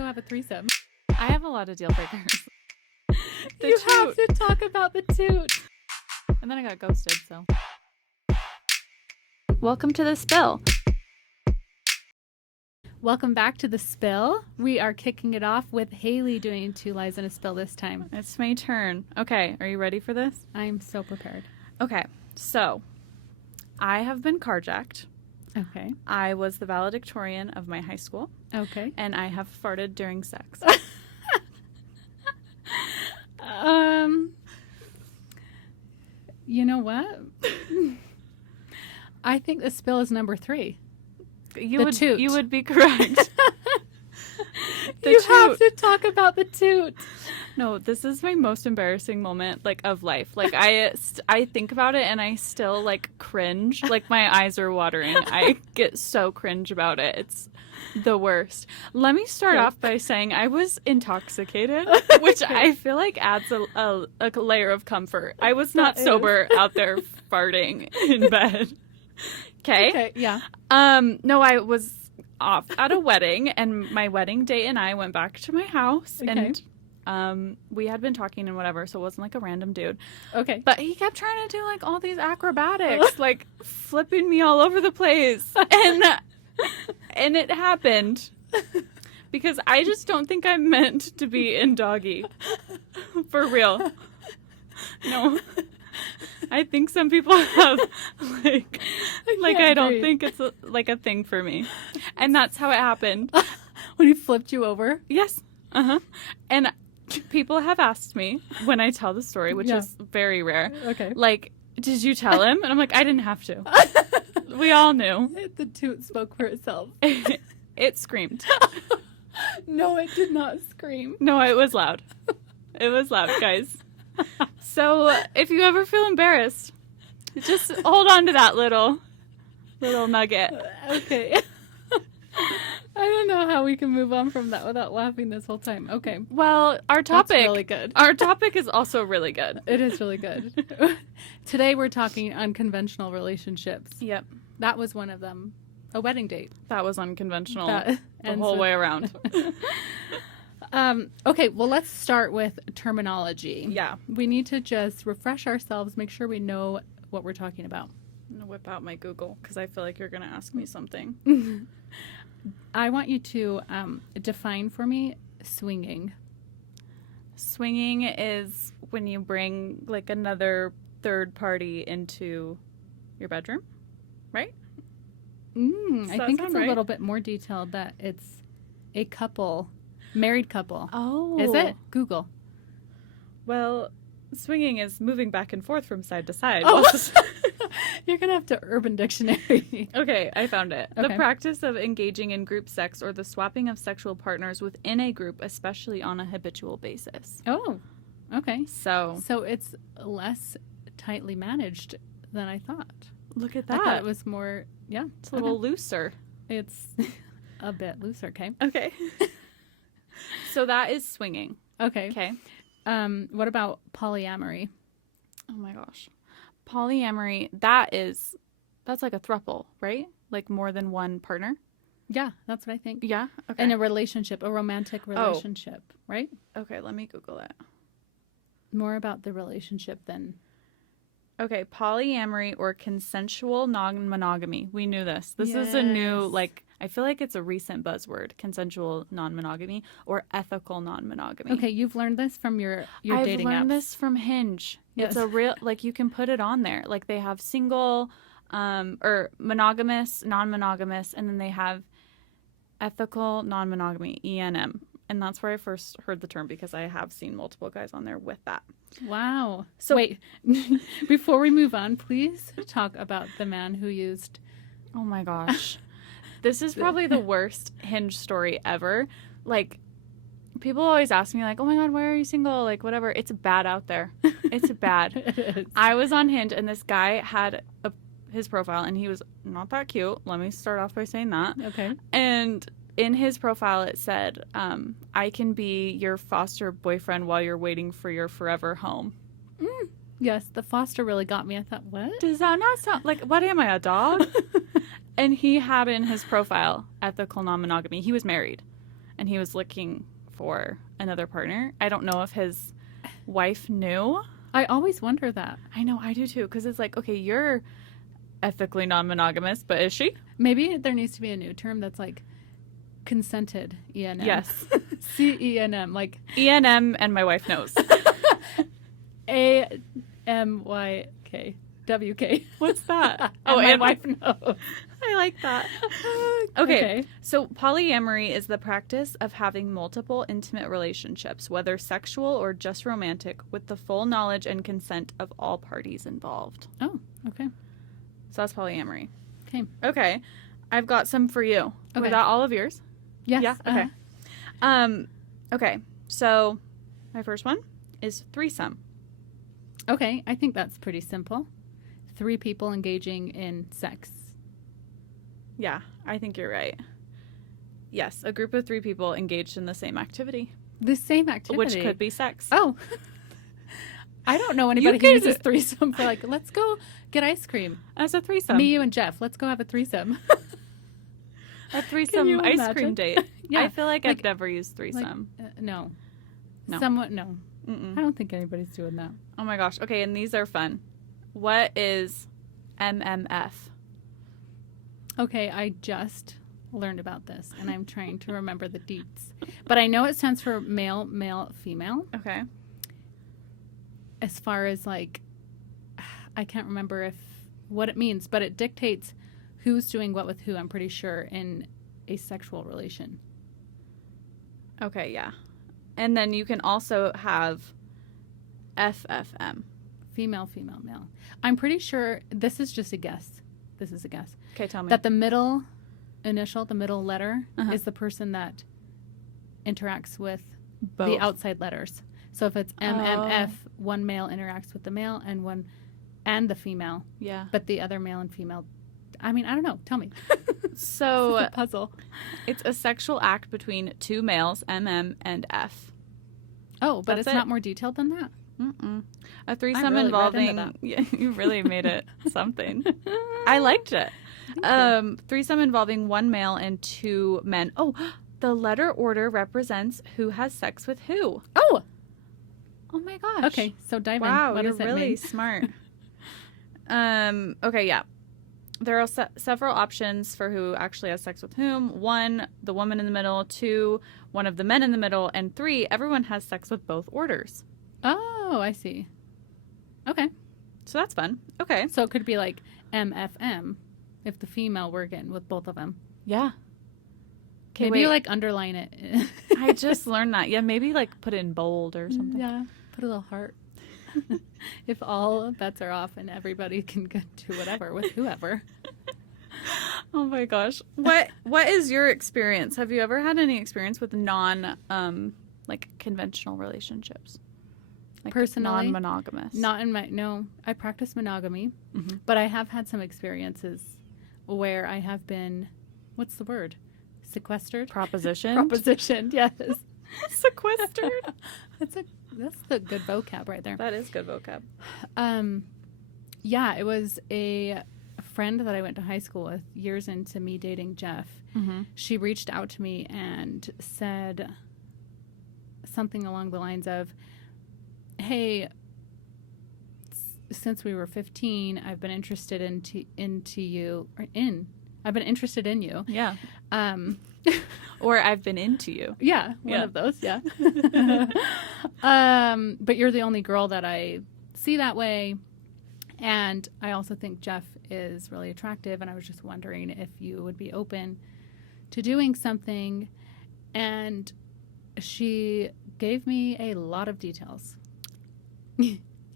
go have a threesome. I have a lot of deal breakers. You have to talk about the toot. And then I got ghosted, so. Welcome to The Spill. Welcome back to The Spill. We are kicking it off with Haley doing 2 lies and a spill this time. It's my turn. Okay, are you ready for this? I'm so prepared. Okay, so I have been carjacked. Okay. I was the valedictorian of my high school. Okay. And I have farted during sex. You know what? I think the spill is number 3. You toot. would be correct. You have to talk about the toot. No, this is my most embarrassing moment of life. I think about it and I still cringe. My eyes are watering. I get so cringe about it. It's the worst. Let me start off by saying I was intoxicated, which I feel adds a layer of comfort. I was not sober out there farting in bed. Okay, yeah. No, I was off at a wedding, and my wedding date and I went back to my house, and we had been talking and whatever, so it wasn't a random dude. Okay. But he kept trying to do all these acrobatics, flipping me all over the place, and it happened because I just don't think I'm meant to be in doggy. For real. No. I think some people have, I don't think it's a thing for me. And that's how it happened. When he flipped you over? Yes. Uh-huh. And people have asked me when I tell the story, which is very rare. Okay. Did you tell him? And I'm I didn't have to. We all knew. The toot spoke for itself. It screamed. No, it did not scream. No, it was loud. It was loud, guys. So if you ever feel embarrassed, just hold on to that little nugget. Okay. I don't know how we can move on from that without laughing this whole time. Okay. Well, our topic That's really good. Our topic is also really good. It is really good. Today we're talking unconventional relationships. Yep. That was one of them. A wedding date. That was unconventional the ends whole way around. Okay, well, let's start with terminology. Yeah. We need to just refresh ourselves, make sure we know what we're talking about. I'm going to whip out my Google because I feel you're going to ask me something. I want you to define for me swinging. Swinging is when you bring another third party into your bedroom, right? I think it's a little bit more detailed that it's a couple. Married couple. Oh. Is it? Google. Well, swinging is moving back and forth from side to side. Oh. You're going to have to Urban Dictionary. Okay, I found it. Okay. The practice of engaging in group sex or the swapping of sexual partners within a group, especially on a habitual basis. Oh, okay. So it's less tightly managed than I thought. Look at I that. thought it was more, It's a little looser. It's a bit looser, okay? Okay. So that is swinging. Okay. Okay. What about polyamory? Oh my gosh. Polyamory, that's like a throuple, right? More than one partner? Yeah, that's what I think. Yeah? Okay. In a relationship, a romantic relationship, right? Okay, let me Google it. More about the relationship than... Okay, polyamory or consensual non-monogamy. We knew this. This is a new, I feel it's a recent buzzword, consensual non-monogamy or ethical non-monogamy. Okay, you've learned this from your dating apps. I've learned this from Hinge. Yes. It's a real, you can put it on there. They have single or monogamous, non-monogamous, and then they have ethical non-monogamy, ENM. And that's where I first heard the term because I have seen multiple guys on there with that. Wow. So wait, before we move on, please talk about the man who used... Oh my gosh. This is probably the worst Hinge story ever. People always ask me oh my God, why are you single? Whatever. It's bad out there. It's bad. It is. I was on Hinge and this guy had his profile and he was not that cute. Let me start off by saying that. Okay. And in his profile, it said, I can be your foster boyfriend while you're waiting for your forever home. Yes, the foster really got me. I thought, what? Does that not sound what am I, a dog? And he had in his profile ethical non-monogamy. He was married. and he was looking for another partner. I don't know if his wife knew. I always wonder that. I know, I do too, because it's like, okay, you're ethically non-monogamous, but is she? Maybe there needs to be a new term that's like consented ENM. Yes. CENM, like ENM, and my wife knows. AMYKWK. What's that? And my wife knows. I like that. Okay. So polyamory is the practice of having multiple intimate relationships, whether sexual or just romantic, with the full knowledge and consent of all parties involved. Oh, okay. So that's polyamory. Okay. Okay. I've got some for you. Okay. Were that all of yours? Yes. Yeah. Okay. Okay. So my first one is threesome. Okay. I think that's pretty simple. 3 people engaging in sex. Yeah, I think you're right. Yes, a group of 3 people engaged in the same activity. The same activity. Which could be sex. Oh. I don't know anybody who uses threesome for like, let's go get ice cream. As a threesome. Me, you, and Jeff. Let's go have a threesome. A threesome ice cream date. Yeah. I feel like I've never used threesome. No. No. Somewhat, no. Mm-mm. I don't think anybody's doing that. Oh my gosh. Okay, and these are fun. What is MMF? Okay, I just learned about this, and I'm trying to remember the deets. But I know it stands for male, male, female. Okay. As far as, like, I can't remember what it means, but it dictates who's doing what with who, I'm pretty sure, in a sexual relation. Okay, yeah. And then you can also have FFM. Female, female, male. I'm pretty sure this is just a guess. This is a guess. Okay, tell me. That the middle initial, the middle letter, is the person that interacts with the outside letters. So if it's MMF, one male interacts with the male and the female. Yeah. But the other male and female, I mean, I don't know. Tell me. So it's a puzzle. It's a sexual act between 2 males, MM and F. Oh, but it's not more detailed than that? Mm-mm. A threesome really involving... Yeah, you really made it something. I liked it. Threesome involving 1 male and 2 men. Oh, the letter order represents who has sex with who. Oh! Oh my gosh. Okay, so dive in. Wow, What you're does it really mean? smart. Okay, yeah. There are several options for who actually has sex with whom. 1, the woman in the middle. 2, one of the men in the middle. And 3, everyone has sex with both orders. Oh, I see. Okay. So that's fun. Okay. So it could be like MFM if the female were getting with both of them. Yeah. Okay, maybe you like underline it. I just learned that. Yeah, maybe like put it in bold or something. Yeah, put a little heart. If all bets are off and everybody can get to whatever with whoever. Oh my gosh. What is your experience? Have you ever had any experience with like conventional relationships? Like personally, non-monogamous. No, I practice monogamy, but I have had some experiences where I have been, what's the word? Sequestered? Propositioned, yes. Sequestered? That's the good vocab right there. That is good vocab. Yeah, it was a friend that I went to high school with years into me dating Jeff. She reached out to me and said something along the lines of, hey, since we were 15, I've been interested I've been interested in you. Yeah. Or I've been into you. Yeah, one of those, yeah. But you're the only girl that I see that way. And I also think Jeff is really attractive, and I was just wondering if you would be open to doing something. And she gave me a lot of details.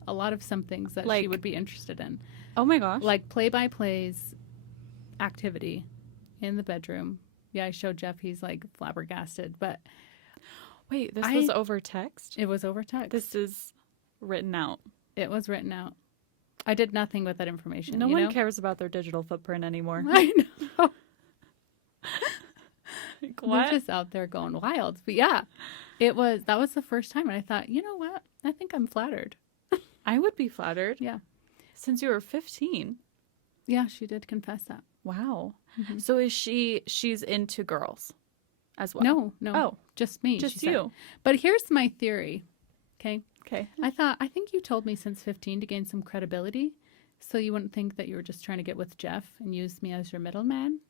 A lot of some things that she would be interested in. Oh my gosh. Like play-by-plays activity in the bedroom. Yeah, I showed Jeff. He's like flabbergasted. But wait, this was over text? It was over text. This is written out. It was written out. I did nothing with that information. No one cares about their digital footprint anymore. I know. Like, what? They're just out there going wild. But yeah, that was the first time. And I thought, you know what? I think I'm flattered. I would be flattered. Yeah. Since you were 15. Yeah, she did confess that. Wow. So she's into girls? as well? No. Oh, Just me. just she said. you. But here's my theory. Okay. Okay. I think you told me since 15 to gain some credibility. So you wouldn't think that you were just trying to get with Jeff and use me as your middleman.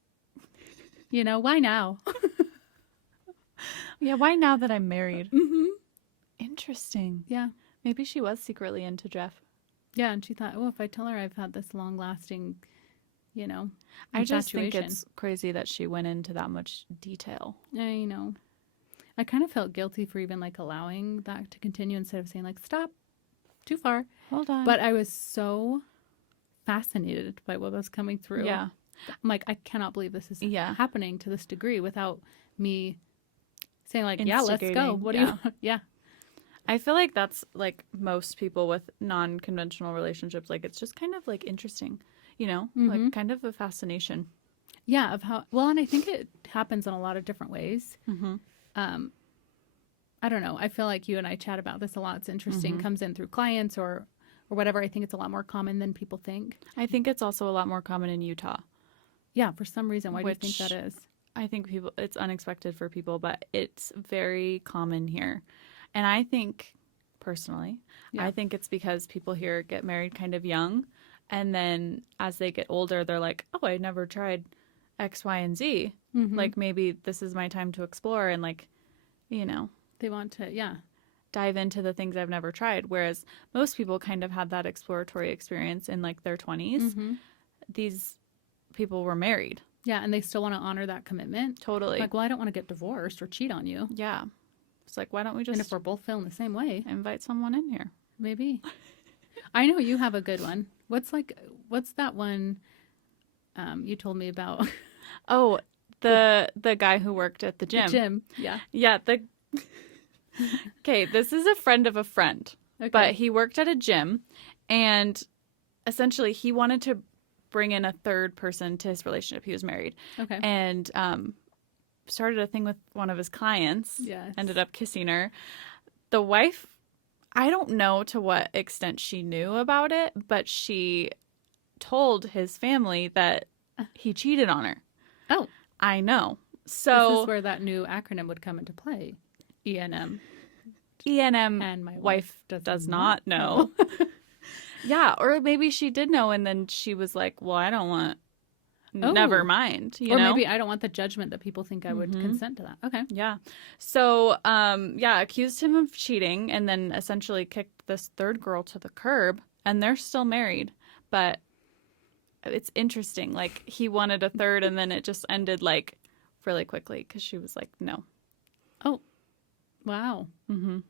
Why now? Yeah, why now that I'm married? Mm-hmm. Interesting. Yeah. Maybe she was secretly into Jeff. Yeah, and she thought, if I tell her I've had this long-lasting, I just think infatuation. it's crazy that she went into that much detail. I know. I kind of felt guilty for even allowing that to continue instead of saying stop, too far. Hold on. But I was so fascinated by what was coming through. Yeah. I'm I cannot believe this is Yeah. happening to this degree without me saying yeah, let's go. Instigating. What do you want? Yeah. I feel like that's most people with non-conventional relationships. It's just kind of interesting, Mm-hmm. kind of a fascination. Yeah, of how and I think it happens in a lot of different ways. Mm-hmm. I don't know. I feel like you and I chat about this a lot. It's interesting. Mm-hmm. Comes in through clients or whatever. I think it's a lot more common than people think. I think it's also a lot more common in Utah. Yeah, for some reason. Why do you think that is? I think it's unexpected for people, but it's very common here. And I think, personally, Yeah. I think it's because people here get married kind of young. And then as they get older, they're like, oh, I never tried X, Y, and Z. Mm-hmm. Maybe this is my time to explore and They want to, dive into the things I've never tried. Whereas most people kind of had that exploratory experience in their 20s. Mm-hmm. These people were married. Yeah, and they still want to honor that commitment. Totally. Well, I don't want to get divorced or cheat on you. Yeah. It's why don't we And if just we're both feeling the same way, invite someone in here? maybe. I know you have a good one. What's that one you told me about? Oh, the guy who worked at the gym. The gym, yeah. Yeah, Okay, this is a friend of a friend. Okay. But he worked at a gym, and essentially he wanted to bring in a third person to his relationship. He was married. Okay. And started a thing with one of his clients. Yes. Ended up kissing her. The wife, I don't know to what extent she knew about it, but she told his family that he cheated on her. Oh. I know. This So is where that new acronym would come into play. ENM. ENM And my wife does not know. Yeah, or maybe she did know and then she was like, well, I don't want, never mind. Or maybe I don't want the judgment that people think I would consent to that. Okay. Yeah. So, accused him of cheating and then essentially kicked this third girl to the curb, and they're still married. But it's interesting. He wanted a third and then it just ended really quickly because she was like, no. Oh, wow. Mm-hmm.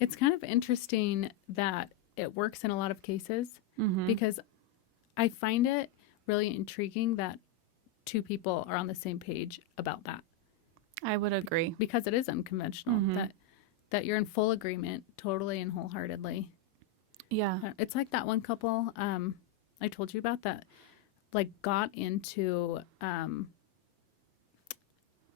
It's kind of interesting that it works in a lot of cases because I find it really intriguing that two people are on the same page about that. I would agree. Because it is unconventional, that you're in full agreement, totally and wholeheartedly. Yeah. It's like that one couple I told you about that got into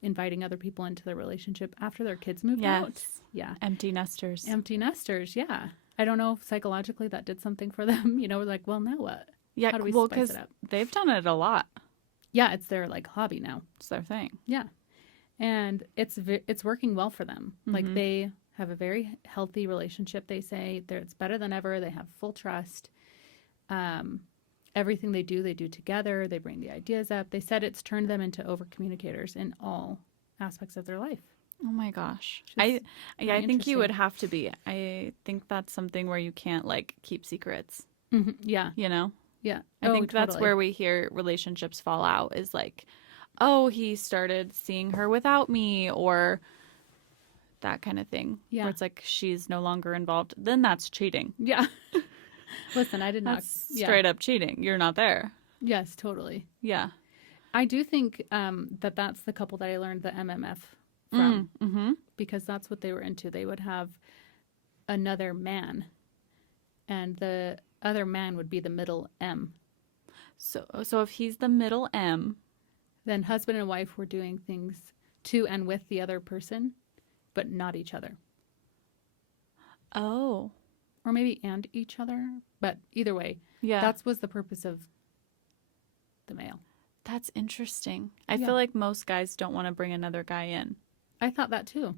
inviting other people into their relationship after their kids moved out. Yeah. Empty nesters. Empty nesters, yeah. I don't know if psychologically that did something for them. Well, now what? Yeah, How do we well, spice because it up? they've done it a lot. Yeah, it's their hobby now. It's their thing. Yeah. And it's working well for them. They have a very healthy relationship, they say. It's better than ever. They have full trust. Everything they do together. They bring the ideas up. They said it's turned them into over-communicators in all aspects of their life. Oh my gosh. Just I think you would have to be. I think that's something where you can't keep secrets. Mm-hmm. Yeah. Yeah. I think that's where we hear relationships fall out is oh, he started seeing her without me or that kind of thing. Yeah. Where it's she's no longer involved. Then that's cheating. Yeah. Listen, I did not. That's straight up cheating. You're not there. Yes, totally. Yeah. I do think that's the couple that I learned the MMF from because that's what they were into. They would have another man, and the other man would be the middle M. So if he's the middle M, then husband and wife were doing things to and with the other person, but not each other. Oh. Or maybe and each other, but either way, that was the purpose of the male. That's interesting. I feel like most guys don't want to bring another guy in. I thought that too.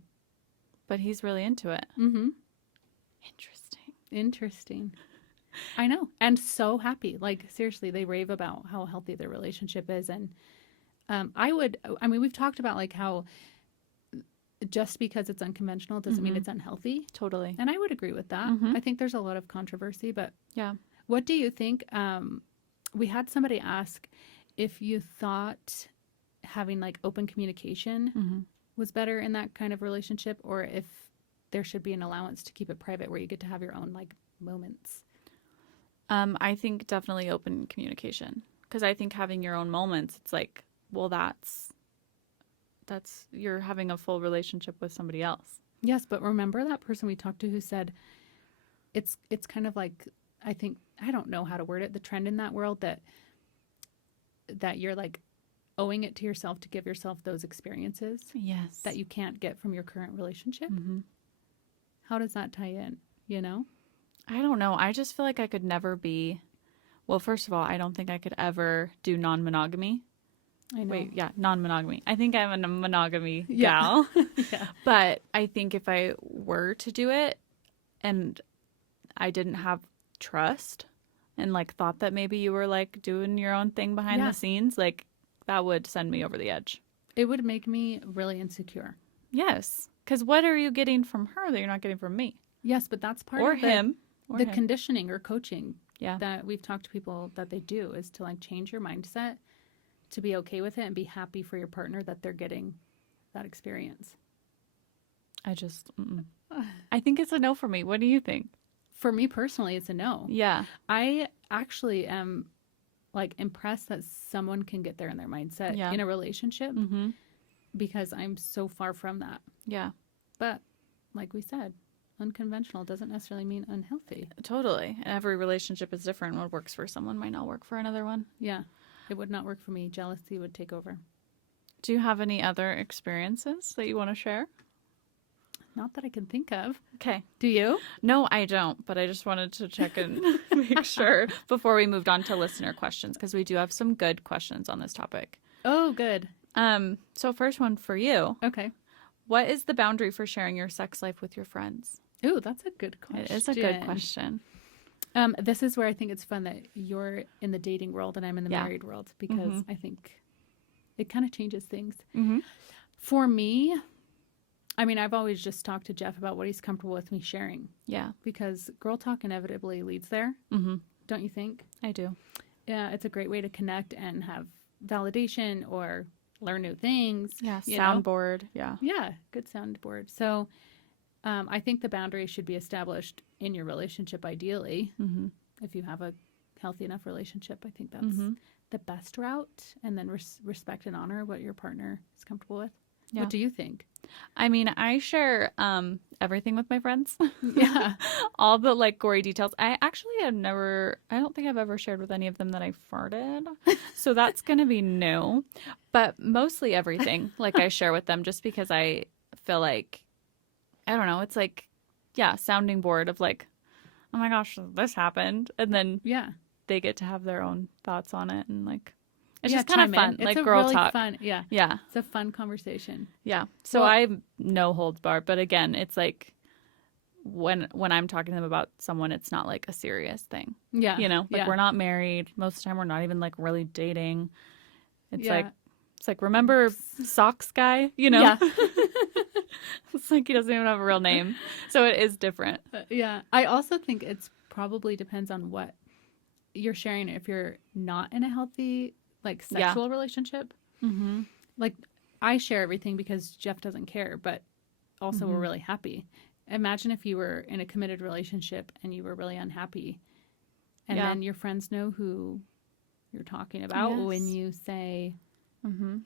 But he's really into it. Mm-hmm. Interesting. I know. And so happy. Like, seriously, they rave about how healthy their relationship is. And we've talked about like how just because it's unconventional doesn't mean it's unhealthy. Totally. And I would agree with that. I think there's a lot of controversy, but Yeah. what do you think? We had somebody ask if you thought having like open communication was better in that kind of relationship, or if there should be an allowance to keep it private where you get to have your own like moments. I think definitely open communication, because I think having your own moments, it's like, well, that's you're having a full relationship with somebody else. Yes, but remember that person we talked to who said it's kind of like, I don't know how to word it, the trend in that world that you're like owing it to yourself to give yourself those experiences. Yes. That you can't get from your current relationship. How does that tie in, you know? I don't know. I just feel like I could never be, well, first of all, I don't think I could ever do non-monogamy. I know. Wait, yeah, non-monogamy. I think I'm a monogamy Yeah. gal. Yeah. But I think if I were to do it and I didn't have trust and like thought that maybe you were like doing your own thing behind the scenes, like that would send me over the edge. It would make me really insecure. Yes. Because what are you getting from her that you're not getting from me? Yes, but that's part Or of him. the conditioning or coaching Yeah. that we've talked to people that they do is to like change your mindset to be okay with it and be happy for your partner that they're getting that experience. I think it's a no for me. What do you think? For me personally, it's a no. Yeah. I actually am like impressed that someone can get there in their mindset in a relationship because I'm so far from that. Yeah. But like we said, unconventional doesn't necessarily mean unhealthy. Totally. And every relationship is different. What works for someone might not work for another one. Yeah. It would not work for me. Jealousy would take over. Do you have any other experiences that you want to share? Not that I can think of. Okay. Do you? No, I don't, but I just wanted to check and make sure before we moved on to listener questions, because we do have some good questions on this topic. Oh, good. So first one for you. Okay. What is the boundary for sharing your sex life with your friends? Ooh, that's a good question. It is a good question. This is where I think it's fun that you're in the dating world and I'm in the married world, because I think it kind of changes things. For me, I mean, I've always just talked to Jeff about what he's comfortable with me sharing. Yeah. Because girl talk inevitably leads there. Don't you think? I do. Yeah, it's a great way to connect and have validation or learn new things. Yeah, soundboard. Yeah. Yeah, good soundboard. So I think the boundary should be established in your relationship, ideally. If you have a healthy enough relationship, I think that's the best route. And then respect and honor what your partner is comfortable with. Yeah. What do you think? I mean, I share everything with my friends. Yeah. All the like gory details. I don't think I've ever shared with any of them that I farted. So that's going to be new. But mostly everything like I share with them, just because I feel like, I don't know, it's like, sounding board of like, oh my gosh, this happened. And then they get to have their own thoughts on it. And like, it's just kind of fun, like girl really talk. Fun. Yeah. Yeah. It's a fun conversation. Yeah. So I'm no holds barred, but again, it's like when I'm talking to them about someone, it's not like a serious thing. Yeah. You know, like we're not married. Most of the time we're not even like really dating. It's like, remember Socks Guy, you know? Yeah. It's like he doesn't even have a real name. So it is different. Yeah. I also think it's probably depends on what you're sharing. If you're not in a healthy like sexual relationship, like I share everything because Jeff doesn't care, but also we're really happy. Imagine if you were in a committed relationship and you were really unhappy, and then your friends know who you're talking about when you say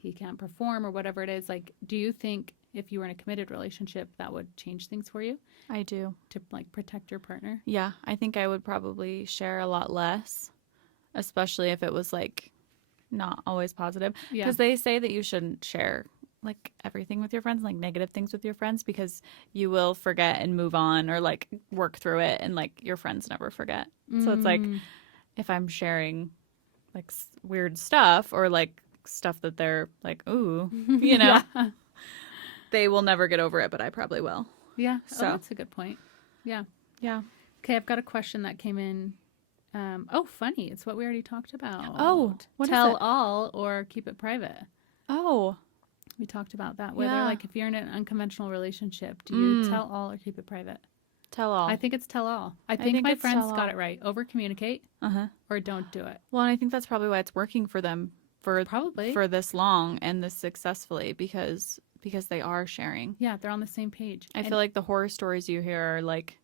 he can't perform or whatever it is. Like, do you think if you were in a committed relationship that would change things for you? I do. To like protect your partner? Yeah, I think I would probably share a lot less, especially if it was like not always positive, because they say that you shouldn't share like everything with your friends, like negative things with your friends, because you will forget and move on or like work through it, and like your friends never forget. So it's like if I'm sharing like weird stuff or like stuff that they're like, ooh, you know. they will never get over it, but I probably will. Yeah. So. Oh, that's a good point. Yeah. Yeah. Okay, I've got a question that came in. Funny. It's what we already talked about. Oh, what is tell it? all or keep it private. Oh. We talked about that. Whether, Yeah. like, if you're in an unconventional relationship, do you tell all or keep it private? Tell all. I think it's tell all. I think my it's friends tell got all. it right. Over communicate Uh-huh. or don't do it. Well, and I think that's probably why it's working for them Probably. for this long and this successfully because they are sharing. Yeah, they're on the same page. I feel like the horror stories you hear are like,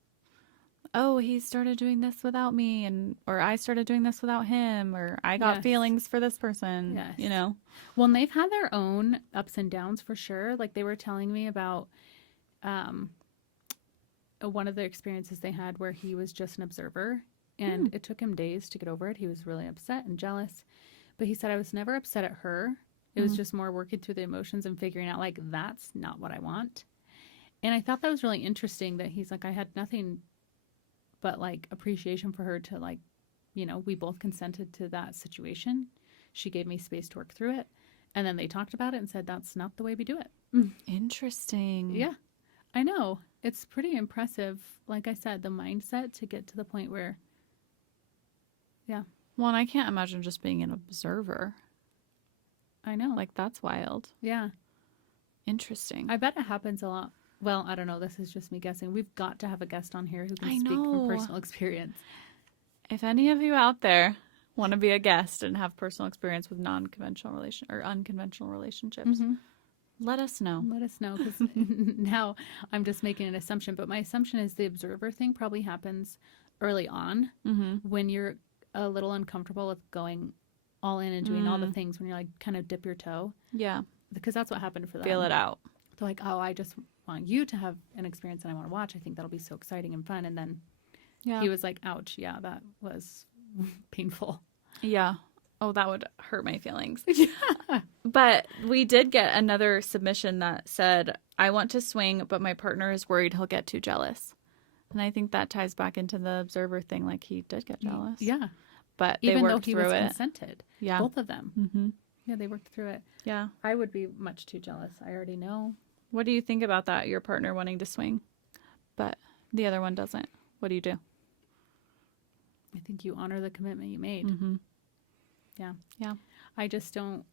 oh, he started doing this without me, or I started doing this without him, or I got feelings for this person. Yes. You know? Well, and they've had their own ups and downs for sure. Like they were telling me about one of the experiences they had where he was just an observer and it took him days to get over it. He was really upset and jealous. But he said, I was never upset at her. It was just more working through the emotions and figuring out, like, that's not what I want. And I thought that was really interesting that he's like, I had nothing but, like, appreciation for her to, like, you know, we both consented to that situation. She gave me space to work through it. And then they talked about it and said, that's not the way we do it. Interesting. Yeah, I know. It's pretty impressive. Like I said, the mindset to get to the point where, yeah. Well, and I can't imagine just being an observer. I know. Like, that's wild. Yeah. Interesting. I bet it happens a lot. Well, I don't know. This is just me guessing. We've got to have a guest on here who can speak from personal experience. If any of you out there want to be a guest and have personal experience with unconventional relationships, let us know. Let us know, because now I'm just making an assumption. But my assumption is the observer thing probably happens early on when you're a little uncomfortable with going all in and doing all the things, when you're like kind of dip your toe. Yeah. Because that's what happened for them. Feel it out. They're like, oh, I just want you to have an experience and I want to watch. I think that'll be so exciting and fun. And then he was like, ouch, yeah, that was painful. Yeah. Oh, that would hurt my feelings. Yeah. But we did get another submission that said, I want to swing, but my partner is worried he'll get too jealous. And I think that ties back into the observer thing. Like, he did get jealous. Yeah. But they even though worked he through was it. consented. Yeah. Both of them. Mm-hmm. Yeah, they worked through it. Yeah. I would be much too jealous. I already know. What do you think about that? Your partner wanting to swing, but the other one doesn't. What do you do? I think you honor the commitment you made. Mm-hmm. Yeah. Yeah. I just don't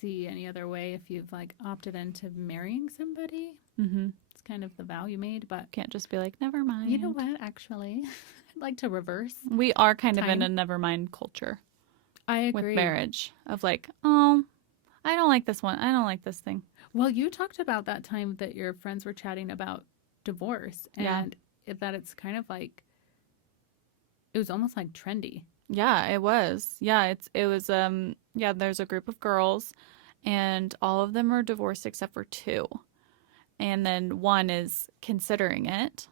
see any other way if you've like opted into marrying somebody. Mm-hmm. It's kind of the vow you made, but Can't just be like, never mind. you know what? Actually, I'd like to reverse. We are kind of in Time. a never mind culture I agree. with marriage of like, oh, I don't like this one. I don't like this thing. Well, you talked about that time that your friends were chatting about divorce and that it's kind of like, it was almost like trendy. Yeah, it was. Yeah, it was there's a group of girls and all of them are divorced except for two. And then one is considering it.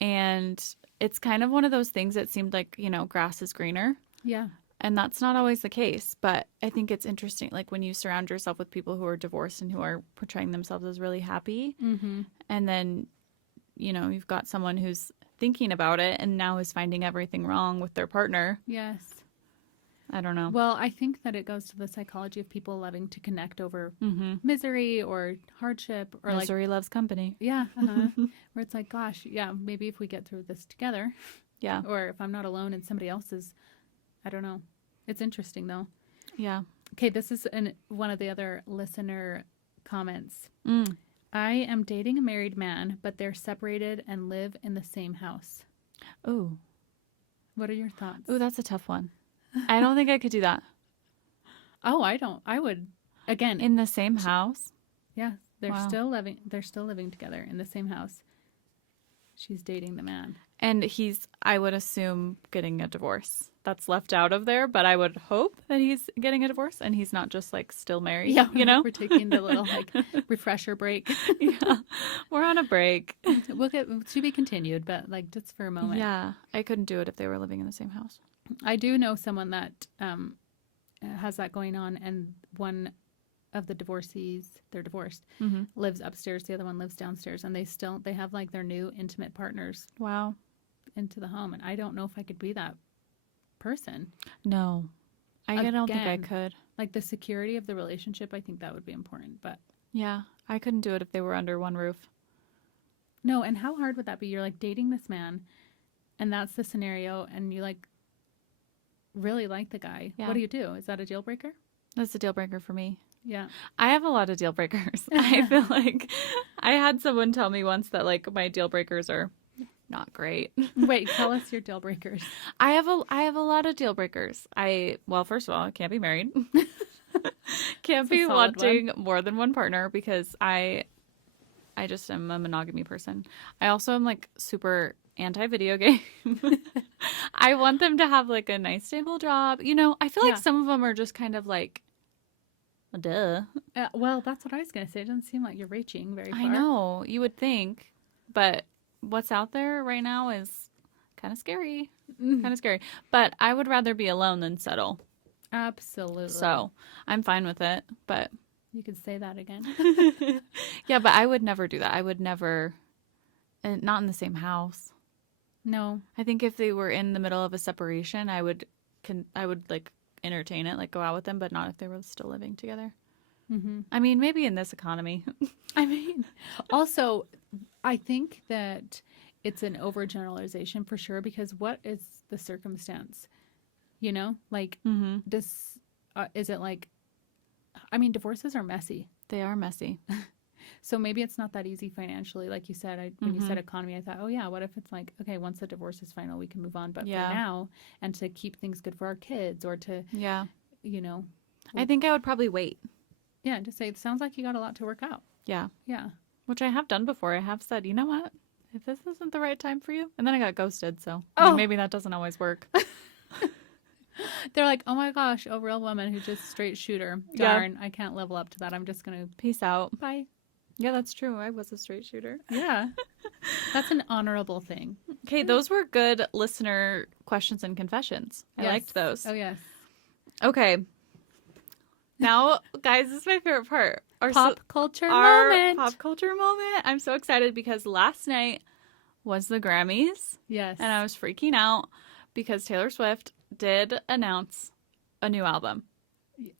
And it's kind of one of those things that seemed like, you know, grass is greener. Yeah. And that's not always the case. But I think it's interesting, like when you surround yourself with people who are divorced and who are portraying themselves as really happy. Mm-hmm. And then, you know, you've got someone who's thinking about it and now is finding everything wrong with their partner. Yes. I don't know. Well, I think that it goes to the psychology of people loving to connect over misery or hardship or Misery loves company. Yeah. Where it's like, gosh, yeah, maybe if we get through this together. Yeah. Or if I'm not alone and somebody else is, I don't know. It's interesting though. Yeah. Okay, this is one of the other listener comments. Mm. I am dating a married man, but they're separated and live in the same house. Ooh. What are your thoughts? Ooh, that's a tough one. I don't think I could do that. Oh, I don't. I would. Again, In the same house? yeah, they're Wow. still living together in the same house. She's dating the man. And he's, I would assume, getting a divorce. That's left out of there, but I would hope that he's getting a divorce and he's not just like still married. Yeah, you know? we're taking the little like refresher break. Yeah. We're on a break. We'll get to be continued, but like just for a moment. Yeah. I couldn't do it if they were living in the same house. I do know someone that has that going on, and one of the divorcees, they're divorced, lives upstairs. The other one lives downstairs, and they have like their new intimate partners Wow. into the home. And I don't know if I could be that person. No. I don't think I Again. could. Like the security of the relationship, I think that would be important. But Yeah. I couldn't do it if they were under one roof. No, and how hard would that be? You're like dating this man, and that's the scenario, and you like really like the guy. Yeah. What do you do? Is that a deal breaker? That's a deal breaker for me. Yeah. I have a lot of deal breakers. I feel like I had someone tell me once that like my deal breakers are not great. Wait, tell us your deal breakers. I have a lot of deal breakers. Well, first of all, I can't be married. Can't be wanting more than one partner because I just am a monogamy person. I also am like super anti-video game. I want them to have like a nice stable job. You know, I feel like some of them are just kind of like, duh. Well, that's what I was going to say. It doesn't seem like you're reaching very far. I know. You would think. But what's out there right now is kind of scary. Kind of scary. But I would rather be alone than settle. Absolutely. So I'm fine with it. But you could say that again. yeah, but I would never do that. I would never, not in the same house. No. I think if they were in the middle of a separation, I would like entertain it, like go out with them, but not if they were still living together. Mm-hmm. I mean, maybe in this economy. I mean, also, I think that it's an overgeneralization for sure, because what is the circumstance? You know, like, is it like, I mean, divorces are messy. They are messy. So maybe it's not that easy financially. Like you said, when you said economy, I thought, oh yeah, what if it's like, okay, once the divorce is final, we can move on. But for now, and to keep things good for our kids, or to, you know. I think I would probably wait. Yeah, just say, it sounds like you got a lot to work out. Yeah. Yeah. Which I have done before. I have said, you know what? If this isn't the right time for you. And then I got ghosted, so I mean, maybe that doesn't always work. They're like, oh my gosh, a real woman who just straight shooter. Darn, I can't level up to that. I'm just going to peace out. Bye. Yeah, that's true. I was a straight shooter. Yeah. That's an honorable thing. Okay, those were good listener questions and confessions. I liked those. Oh, yes. Okay. Now, guys, this is my favorite part. Our pop culture moment. I'm so excited because last night was the Grammys. Yes. And I was freaking out because Taylor Swift did announce a new album.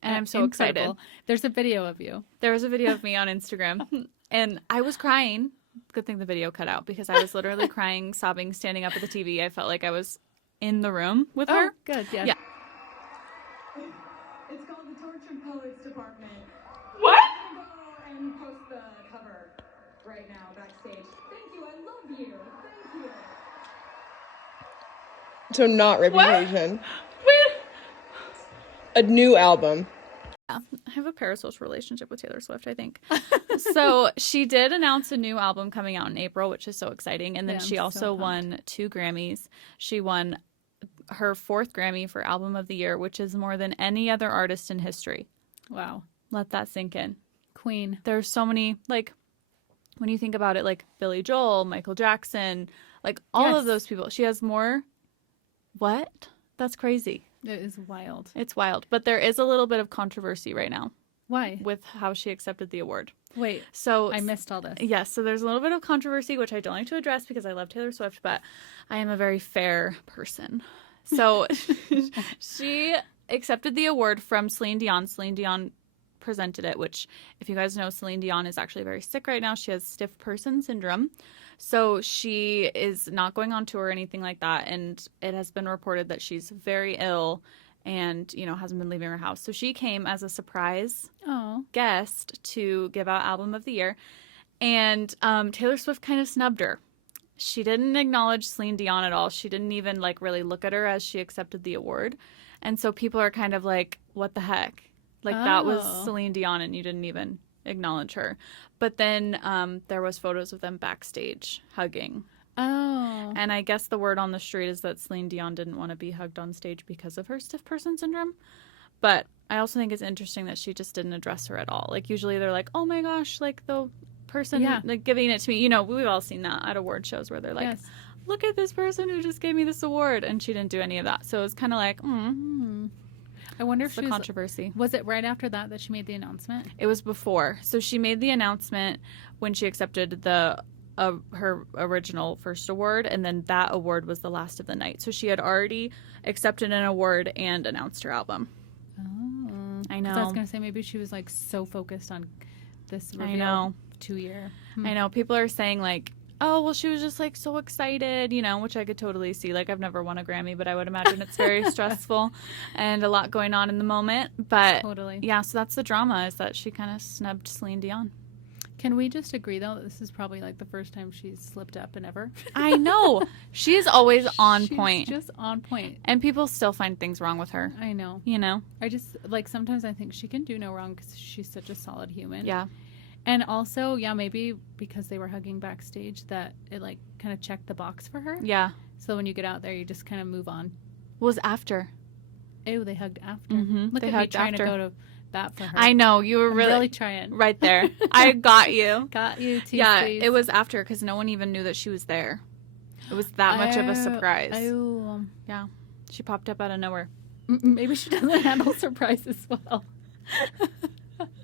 And I'm so excited. There's a video of you. There was a video of me on Instagram. And I was crying. Good thing the video cut out because I was literally crying, sobbing, standing up at the TV. I felt like I was in the room with her. Good. Yeah. It's called the Tortured Poets Department. What? I'm gonna go and post the cover right now backstage. Thank you. I love you. Thank you. So not Reputation. What? A new album. Yeah, I have a parasocial relationship with Taylor Swift, I think. So she did announce a new album coming out in April, which is so exciting. And then she also won 2 Grammys. She won her 4th Grammy for Album of the Year, which is more than any other artist in history. Wow. Let that sink in. Queen. There's so many, like, when you think about it, like Billy Joel, Michael Jackson, like all of those people. She has more. What? That's crazy. It is wild. It's wild. But there is a little bit of controversy right now. Why? With how she accepted the award. Wait. So I missed all this. Yes. So there's a little bit of controversy, which I don't like to address because I love Taylor Swift, but I am a very fair person. So she accepted the award from Celine Dion. Celine Dion presented it, which, if you guys know, Celine Dion is actually very sick right now. She has stiff person syndrome. So she is not going on tour or anything like that. And it has been reported that she's very ill and, you know, hasn't been leaving her house. So she came as a surprise guest to give out Album of the Year. And Taylor Swift kind of snubbed her. She didn't acknowledge Celine Dion at all. She didn't even, like, really look at her as she accepted the award. And so people are kind of like, what the heck? Like, that was Celine Dion and you didn't even acknowledge her. But then there was photos of them backstage hugging. Oh. And I guess the word on the street is that Celine Dion didn't want to be hugged on stage because of her stiff person syndrome. But I also think it's interesting that she just didn't address her at all. Like, usually they're like, oh my gosh, like the person like giving it to me. You know, we've all seen that at award shows where they're like, look at this person who just gave me this award. And she didn't do any of that. So it's kind of like, I wonder if the controversy. Was it right after that she made the announcement? It was before. So she made the announcement when she accepted her original first award, and then that award was the last of the night. So she had already accepted an award and announced her album. Oh. I know. I was going to say maybe she was like so focused on this I reveal know. 2 year. I know. People are saying, like, oh, well, she was just, like, so excited, you know, which I could totally see. Like, I've never won a Grammy, but I would imagine it's very stressful and a lot going on in the moment. But, Totally. yeah, so that's the drama, is that she kind of snubbed Celine Dion. Can we just agree, though, that this is probably like the first time she's slipped up in ever? I know. She is always on She's point. just on point. And people still find things wrong with her, I know. you know? I just, like, sometimes I think she can do no wrong because she's such a solid human. Yeah. And also, yeah, maybe because they were hugging backstage that it, like, kind of checked the box for her. Yeah. So when you get out there, you just kind of move on. Was after. Ew, they hugged after. Mhm. Look They at me hugged trying after. to go to bat for her. I know. You were I'm really trying. right there. I got you. Got you, T. Yeah, it was after because no one even knew that she was there. It was that much of a surprise. Oh, Yeah. She popped up out of nowhere. maybe she doesn't handle surprises well.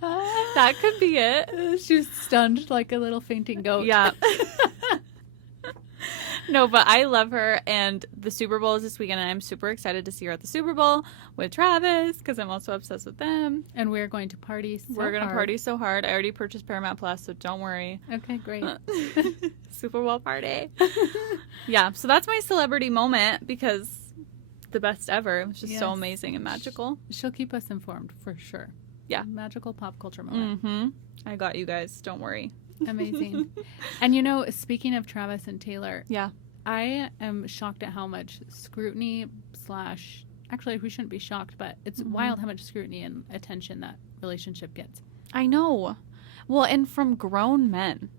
That could be it. She was stunned like a little fainting goat. Yeah. No, but I love her, and the Super Bowl is this weekend, and I'm super excited to see her at the Super Bowl with Travis because I'm also obsessed with them. And we're going to party We're going to party so hard. I already purchased Paramount Plus, so don't worry. Okay, great. Super Bowl party. Yeah, so that's my celebrity moment because the best ever. It was just so Yes. amazing and magical. She'll keep us informed for sure. Yeah. Magical pop culture moment. I got you guys. Don't worry. Amazing. And you know, speaking of Travis and Taylor, Yeah. I am shocked at how much scrutiny slash, actually we shouldn't be shocked, but it's wild how much scrutiny and attention that relationship gets. I know. Well, and from grown men.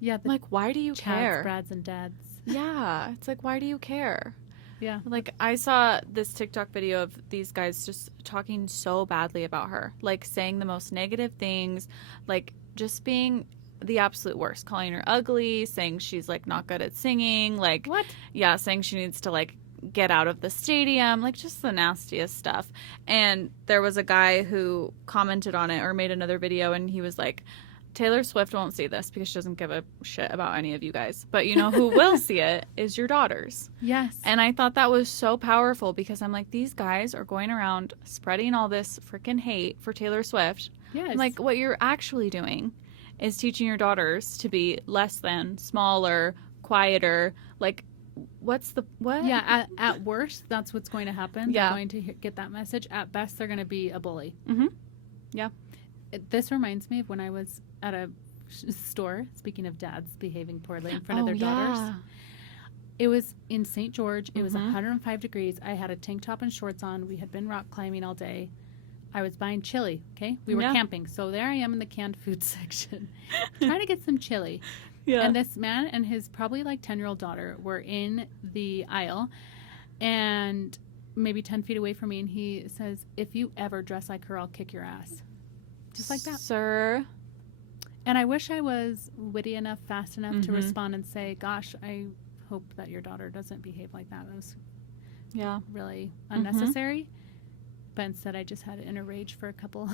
Yeah. The Like, why do you Chads, care? Brads, and Dads. Yeah. It's like, why do you care? Yeah. Like, I saw this TikTok video of these guys just talking so badly about her. Like, saying the most negative things. Like, just being the absolute worst. Calling her ugly. Saying she's, like, not good at singing. Like, What? yeah, saying she needs to, like, get out of the stadium. Like, just the nastiest stuff. And there was a guy who commented on it or made another video, and he was like, Taylor Swift won't see this because she doesn't give a shit about any of you guys. But you know who will see it is your daughters. Yes. And I thought that was so powerful because I'm like, these guys are going around spreading all this freaking hate for Taylor Swift. yes. I'm like, what you're actually doing is teaching your daughters to be less than, smaller, quieter. Like, what? yeah, at worst, that's what's going to happen. Yeah. They're going to get that message. At best, they're going to be a bully. Mhm. Yeah. This reminds me of when I was at a store, speaking of dads behaving poorly in front of Oh, their daughters. yeah. It was in St. George. It was Mhm. 105 degrees. I had a tank top and shorts on. We had been rock climbing all day. I was buying chili, okay? We were Yeah. camping. So there I am in the canned food section trying to get some chili. Yeah. And this man and his probably like 10-year-old daughter were in the aisle and maybe 10 feet away from me. And he says, if you ever dress like her, I'll kick your ass. Just like that. Sir. And I wish I was witty enough, fast enough to Mhm. respond and say, gosh, I hope that your daughter doesn't behave like that. It was Yeah. really unnecessary. But instead, I just had it in a rage for a couple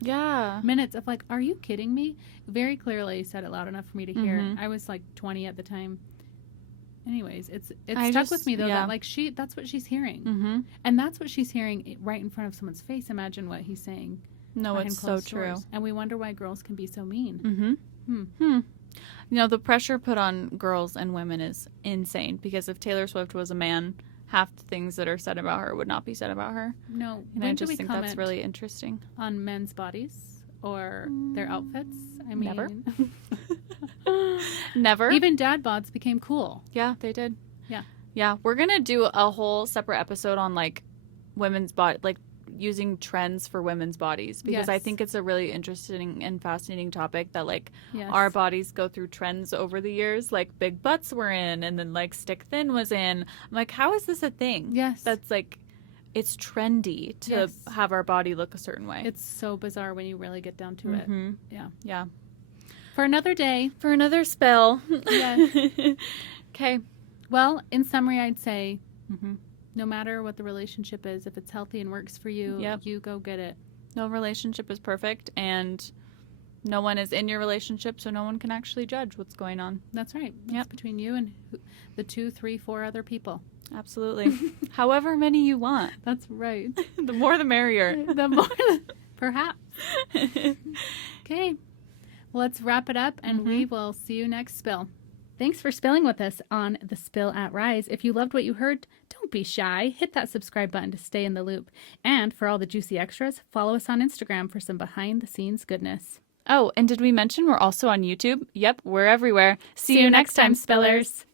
Yeah. minutes of like, are you kidding me? Very clearly said it loud enough for me to hear. Mhm. I was like 20 at the time. Anyways, it I stuck just- with me though yeah. that like that's what she's hearing. Mm-hmm. And that's what she's hearing right in front of someone's face. Imagine what he's saying. No, behind it's so closed true. doors. And we wonder why girls can be so mean. Mm-hmm. You know, the pressure put on girls and women is insane because if Taylor Swift was a man, half the things that are said about her would not be said about her. No, And when I do just we think comment that's really interesting. on men's bodies or their outfits? I mean, Never. Never. even dad bods became cool. Yeah, they did. Yeah. Yeah, we're going to do a whole separate episode on like women's body, like using trends for women's bodies because I Yes. think it's a really interesting and fascinating topic that like Yes. our bodies go through trends over the years. Like big butts were in and then like stick thin was in. I'm like, how is this a thing? Yes. That's like, it's trendy to Yes. have our body look a certain way. It's so bizarre when you really get down to it. Mhm. Yeah. Yeah. For another day. For another spell. Yes. Okay. Well, in summary, I'd say Mm-hmm. no matter what the relationship is, if it's healthy and works for you, Yep. you go get it. No relationship is perfect, and no one is in your relationship, so no one can actually judge what's going on. That's right. Yep. It's between you and the 2, 3, 4 other people. Absolutely. However many you want. That's right. The more the merrier. The more, perhaps. Okay. let's wrap it up, and we will see you next spill. Thanks for spilling with us on The Spill at Rise. If you loved what you heard, don't be shy. Hit that subscribe button to stay in the loop. And for all the juicy extras, follow us on Instagram for some behind-the-scenes goodness. Oh, and did we mention we're also on YouTube? Yep, we're everywhere. See you next time, Spillers.